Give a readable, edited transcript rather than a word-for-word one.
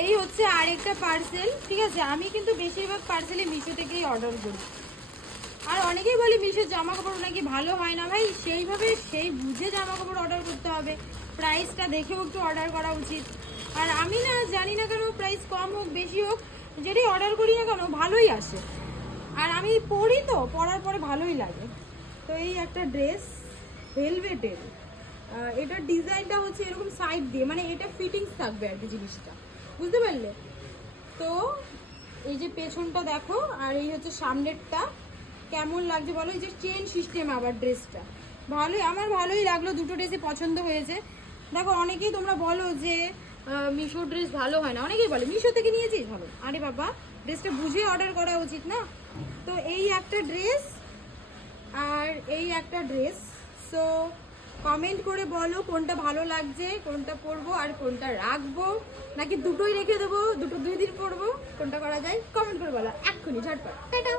এই হচ্ছে আরেকটা পার্সেল, ঠিক আছে। আমি কিন্তু বেশিরভাগ পার্সেলে মিশো থেকেই অর্ডার করি। আর অনেকেই বলে মিশোর জামা কাপড় নাকি ভালো হয় না। ভাই সেইভাবে সেই বুঝে জামা কাপড় অর্ডার করতে হবে, প্রাইসটা দেখেও একটু অর্ডার করা উচিত। আর আমি না জানি না কেন প্রাইস কম হোক বেশি হোক, যেটি অর্ডার করি না কেন ভালোই আসে। আর আমি পরি তো, পরার পরে ভালোই লাগে। তো এই একটা ড্রেস ভেলভেটের, এটার ডিজাইনটা হচ্ছে এরকম সাইড দিয়ে, মানে এটা ফিটিংস থাকবে আর কি জিনিসটা, বুঝতে পারলে তো। এই যে পেছনটা দেখো, আর এই হচ্ছে সামনেরটা। কেমন লাগছে বলো? এই যে চেন সিস্টেম আবার ড্রেসটা ভালোই, আমার ভালোই লাগলো। দুটো ড্রেসই পছন্দ হয়েছে। দেখো অনেকেই তোমরা বলো যে মিশো ড্রেস ভালো হয় না, অনেকেই বলে মিশো থেকে নিয়েছিস ভালো। আরে বাবা, ড্রেসটা বুঝে অর্ডার করা উচিত না? তো এই একটা ড্রেস আর এই একটা ড্রেস। সো কমেন্ট করে বলো কোনটা ভালো লাগছে, কোনটা পরবো আর কোনটা রাখবো, নাকি দুটোই রেখে দেবো, দুটো 2 দিন পরবো, কোনটা করা যায় কমেন্ট করে বলো এক্ষুনি ঝটপট। টাটা।